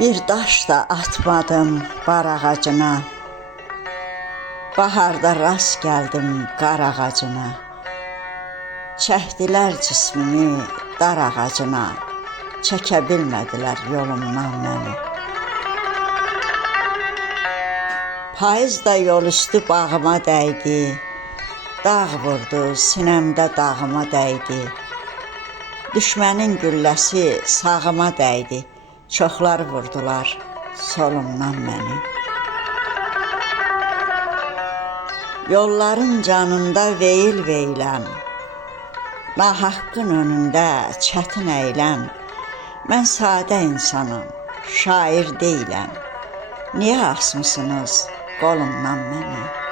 Bir daş da atmadım bar ağacına. Baharda rast geldim qar ağacına. Çəkdilər cismimi dar ağacına. Çəkə bilmədilər yolumdan məni. Payız da yol üstü bağıma dəydi. Dağ vurdu, sinəmdə dağıma dəydi. Düşmənin gülləsi sağıma dəydi. Çoxlar vurdular solumdan məni. Yolların canında veyil veyləm. Nahaqqın önündə çətin əyləm. Mən sadə insanım, şair deyiləm. Niyə asmısınız qolumdan məni?